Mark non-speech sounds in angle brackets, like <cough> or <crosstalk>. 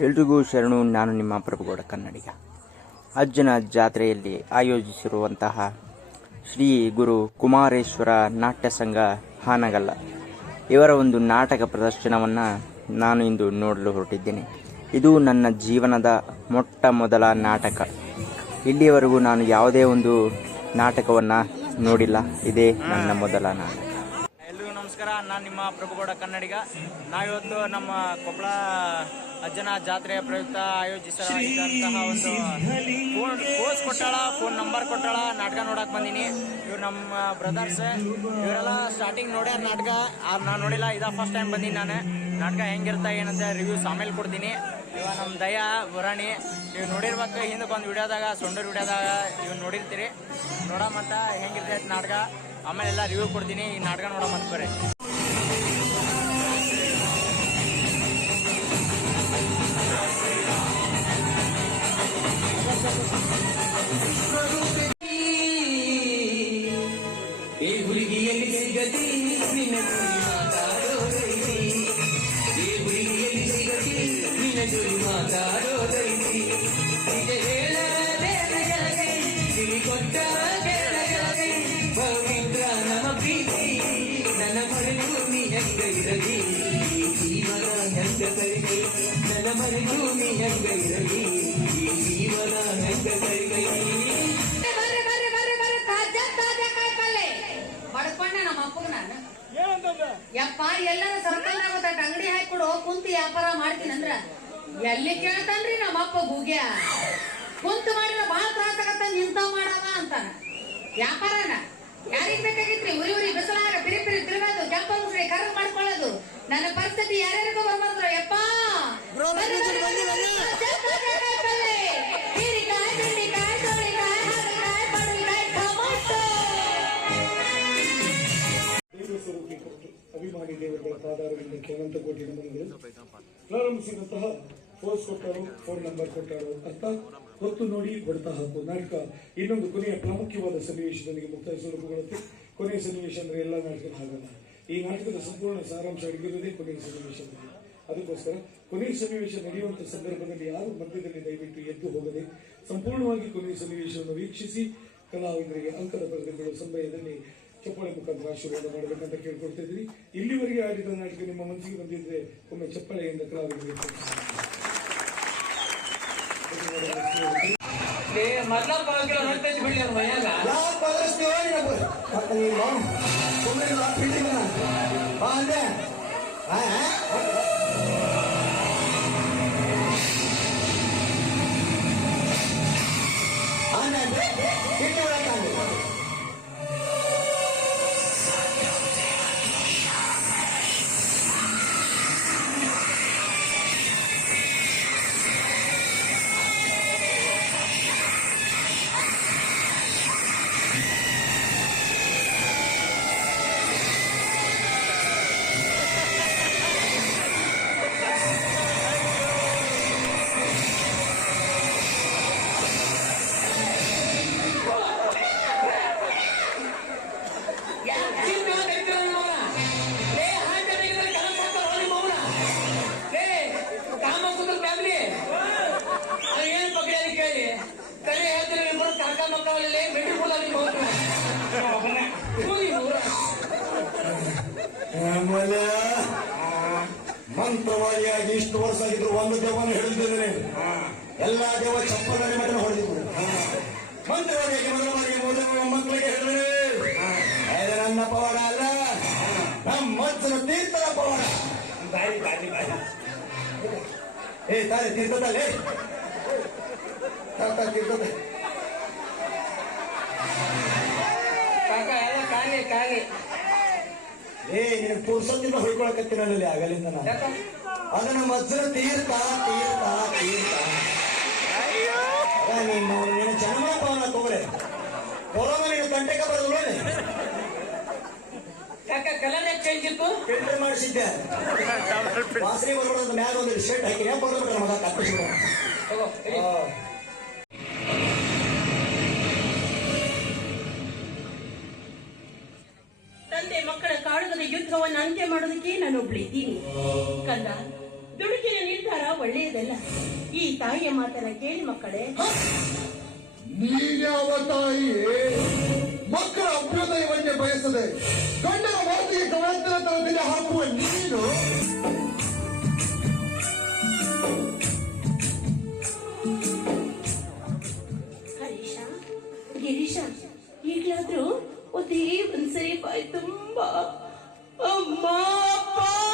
ಎಲ್ರಿಗೂ ಶರಣು, ನಾನು ನಿಮ್ಮ ಪ್ರಭುಗೌಡ ಕನ್ನಡಿಗ. ಅಜ್ಜನ ಜಾತ್ರೆಯಲ್ಲಿ ಆಯೋಜಿಸಿರುವಂತಹ ಶ್ರೀ ಗುರು ಕುಮಾರೇಶ್ವರ ನಾಟ್ಯ ಸಂಘ ಹಾನಗಲ್ಲ. ಇವರ ಒಂದು ನಾಟಕ ಪ್ರದರ್ಶನವನ್ನು ನಾನು ಇಂದು ನೋಡಲು ಹೊರಟಿದ್ದೇನೆ. ಇದು ನನ್ನ ಜೀವನದ ಮೊಟ್ಟ ಮೊದಲ ನಾಟಕ. ಇಲ್ಲಿಯವರೆಗೂ ನಾನು ಯಾವುದೇ ಒಂದು ನಾಟಕವನ್ನು ನೋಡಿಲ್ಲ. ಇದೇ ನನ್ನ ಮೊದಲ ನಾಟಕ. ನಮಸ್ಕಾರ. ನಾನು ನಿಮ್ಮ ಪ್ರಭುಗೌಡ ಕನ್ನಡಿಗ. ನಾವಿವತ್ತು ನಮ್ಮ ಕೊಪ್ಪಳ ಅಜ್ಜನ ಜಾತ್ರೆಯ ಪ್ರಯುಕ್ತ ಆಯೋಜಿಸಲಾಗಿದ್ದಂತಹ ಒಂದು ಫೋನ್ ಕೋರ್ಸ್ ಕೊಟ್ಟಾಳ, ಫೋನ್ ನಂಬರ್ ಕೊಟ್ಟಾಳ, ನಾಟಕ ನೋಡಕ್ ಬಂದೀನಿ. ಇವ್ರು ನಮ್ಮ ಬ್ರದರ್ಸ್, ಇವರೆಲ್ಲ ಸ್ಟಾರ್ಟಿಂಗ್ ನೋಡ್ಯಾರ ನಾಟಕ. ನಾನು ನೋಡಿಲ್ಲ, ಇದ ಫಸ್ಟ್ ಟೈಮ್ ಬಂದೀನಿ ನಾನು. ನಾಟಕ ಹೆಂಗಿರ್ತಾ, ಏನಂತ ರಿವ್ಯೂಸ್ ಆಮೇಲೆ ಕೊಡ್ತೀನಿ. ಇವ ನಮ್ಮ ದಯಾ, ಬುರಾಣಿ ಇವ್ ನೋಡಿರ್ಬೇಕು ಹಿಂದಕ್ಕೆ ಒಂದು ವಿಡಿಯೋದಾಗ, ಸೊಂಡೂರ್ ವಿಡಿಯೋದಾಗ ಇವ್ ನೋಡಿರ್ತೀರಿ. ನೋಡಮಂತ ಹೆಂಗಿರ್ತೈತೆ ನಾಟಕ. ಆಮೇಲೆ ಎಲ್ಲ ರಿವ್ಯೂ ಕೊಡ್ತೀನಿ. ಈ ನಾಟಕ ನೋಡಮಂತ ಬರ್ರಿ. ಈ ಜೀವನ ಹೆಂಗ ಕೈಗೈ ನನ್ನ ಮರೆಗೂ ನೀ ಹೆಂಗ ಈ ಜೀವನ ಹೆಂಗ ಕೈಗೈ ಯಪ್ಪ, ಎಲ್ಲರ ಸರ್ಕಾರ ಗೊತ್ತಾಟ ಅಂಗಡಿ ಹಾಕೊಡು ಕುಂತು ವ್ಯಾಪಾರ ಮಾಡ್ತೀನಿ ಅಂದ್ರ ಎಲ್ಲಿ ಕೇಳ್ತಾನ್ರಿ ನಮ್ಮ ಅಪ್ಪ ಕುಂತು ಮಾಡಿದ್ರೆ ಬಾಳ ತ್ರಾಸ ಆಗತ್ತ ನಿಂತ ಮಾಡವ ಅಂತಾನ. ವ್ಯಾಪಾರನ. ಯಾರಿಗ್ ಬೇಕಾಗಿತ್ರಿ? ಉರಿ ಉರಿ ಬಿಸಿಲಾಗ, ಪಿರಿ ಪಿರಿ ತಿರುಗೋದು ಜಂಪ ಪಾದಾರವಿಂದಕ್ಕೆ ಅನಂತ ಕೋಟಿ ನಮನಗಳು ಪ್ರಾರಂಭಿಸಿದಂತಹ ಫೋರ್ಸ್ ಕೊಟ್ಟರು, ಫೋನ್ ನಂಬರ್ ಕೊಟ್ಟರು ಅಂತ ಹೊತ್ತು ನೋಡಿ ಹೊಡೆತ ಹಾಕು. ನಾಟಕ ಇನ್ನೊಂದು ಕೊನೆಯ ಪ್ರಾಮುಖ್ಯವಾದ ಸನ್ನಿವೇಶದೊಂದಿಗೆ ಮುಕ್ತಾಯ ಸ್ವರೂಪಗೊಳ್ಳುತ್ತೆ ಕೊನೆಯ ಸನ್ನಿವೇಶ ಅಂದ್ರೆ ಎಲ್ಲ ನಾಟಕ ಹಾಗಲ್ಲ. ಈ ನಾಟಕದ ಸಂಪೂರ್ಣ ಸಾರಾಂಶ ಅಡಗಿರುವುದೇ ಕೊನೆಯ ಸನ್ನಿವೇಶದಲ್ಲಿ ಅದಕ್ಕೋಸ್ಕರ ಕೊನೆಯ ಸನ್ನಿವೇಶ ನಡೆಯುವಂತಹ ಸಂದರ್ಭದಲ್ಲಿ ಯಾರು ಮಧ್ಯದಲ್ಲಿ ದಯವಿಟ್ಟು ಎದ್ದು ಹೋಗದೆ ಸಂಪೂರ್ಣವಾಗಿ ಕೊನೆಯ ಸನ್ನಿವೇಶವನ್ನು ವೀಕ್ಷಿಸಿ, ಕಲಾವಿದರಿಗೆ ಅಂಕದ ಪಡೆದುಕೊಳ್ಳುವ ಸಮಯದಲ್ಲಿ ಚಪ್ಪಾಳೆ ಮುಖಾಂತರ ಆಶೀರ್ವಾದ ಮಾಡಬೇಕಂತ ಕೇಳ್ಕೊಳ್ತಾ ಇದ್ದೀನಿ ಇಲ್ಲಿವರೆಗೆ ಆಡಿದ ನಾಟಕ ನಿಮ್ಮ ಮನಸ್ಸಿಗೆ ಬಂದಿದ್ರೆ ಒಮ್ಮೆ ಚಪ್ಪಾಳೆಯಿಂದ ಕಲಾವಿದರಿಗೆ ತೋರಿಸಿ. ಆಮೇಲೆ ಮಂತ್ರವಾದಿಯಾಗಿ ಇಷ್ಟು ವರ್ಷ ಆಗಿದ್ರು ಒಂದು ದೇವನ ಹಿಡಿದಿದ್ದೇನೆ ಎಲ್ಲಾ ದೇವ ಚಪ್ಪಲ ಮಟ್ಟನ ಹೊಡೆದಿದ್ರು ಮಂತ್ರವಾದಿಯಾಗಿ ಮೊದಲ ಬಾರಿಗೆ ಮೊದಲ ಮಕ್ಕಳಿಗೆ ಹೇಳಿದ್ರೆ ಇದು ನನ್ನ ಪವಾಡ ಅಲ್ಲ ನಮ್ಮ ಮಜ್ಜನ ತೀರ್ಥದ ಪವಾಡ ಬಾಯಿ ಬಾಯಿ ಬಾಯಿ ಏ ತಾರೆ ತೀರ್ಥದಲ್ಲಿ ತಾತ ತೀರ್ಥದ ಕಾಕ ಎಲ್ಲ ಕಾಲಿ ಕಾಲಿ ಏ ನೀನು ಪುರುಷದಿಂದ ಹೊಯ್ಕೊಳಕತ್ತೀನಿ ಅಲ್ಲಿ ಆಗಲಿಂದ ನಾನು. ಯಾಕ? ಅದು ನಮ್ಮ ಅಜ್ಜನ ತೀರ್ಥ ತೀರ್ಥ ತೀರ್ಥ. ನೀನು ನೀನು ಜನ್ಮ ಪವನ ತಗೋರೆ ಕೊರೋನ ನೀನು ಕಂಟಕ ಬರೋದು ಕಲರ್ ಯಾಕೆ ಚೇಂಜ್ ಇತ್ತು? ಫಿಲ್ಟರ್ ಮಾಡಿಸಿದ್ದೆ. <laughs> ವಾಸನೆ ಬರ್ಬಾರ್ದು ಮ್ಯಾಗ ಒಂದು ಶರ್ಟ್ ಹಾಕಿ ಯಾಕೆ ಬರ್ಬಿಟ್ರೆ ಮಗ ಕಪ್ಪಿಸ್ಬಿಡ ಯುದ್ಧವನ್ನು ಅಂತ್ಯ ಮಾಡೋದಕ್ಕೆ ನಾನು ಒಬ್ಳಿದ್ದೀನಿ ಕಂದ ದುಡುಕಿನ ನಿರ್ಧಾರ ಒಳ್ಳೆಯದಲ್ಲ. ಈ ತಾಯಿಯ ಮಾತನ್ನ ಕೇಳಿ ಮಕ್ಕಳೇ. ನೀನ್ಯಾವ ತಾಯಿ? ಮಕ್ಕಳ ಅಭ್ಯುದಯವನ್ನೇ ಬಯಸದೆ ಗಂಡನ ಮಾತಿಗೆ ಗವಾಂತರ ತರದಲ್ಲಿ ಹಾಕುವ ನೀನು? ಹರೀಶ ಗಿರೀಶ ಈಗಲಾದ್ರೂ ಒಂದೇ ಒಂದ್ಸರಿ ಬಾಯ್ ತುಂಬಾ ಅಮ್ಮ ಅಪ್ಪ ಅಂತ ಕೈ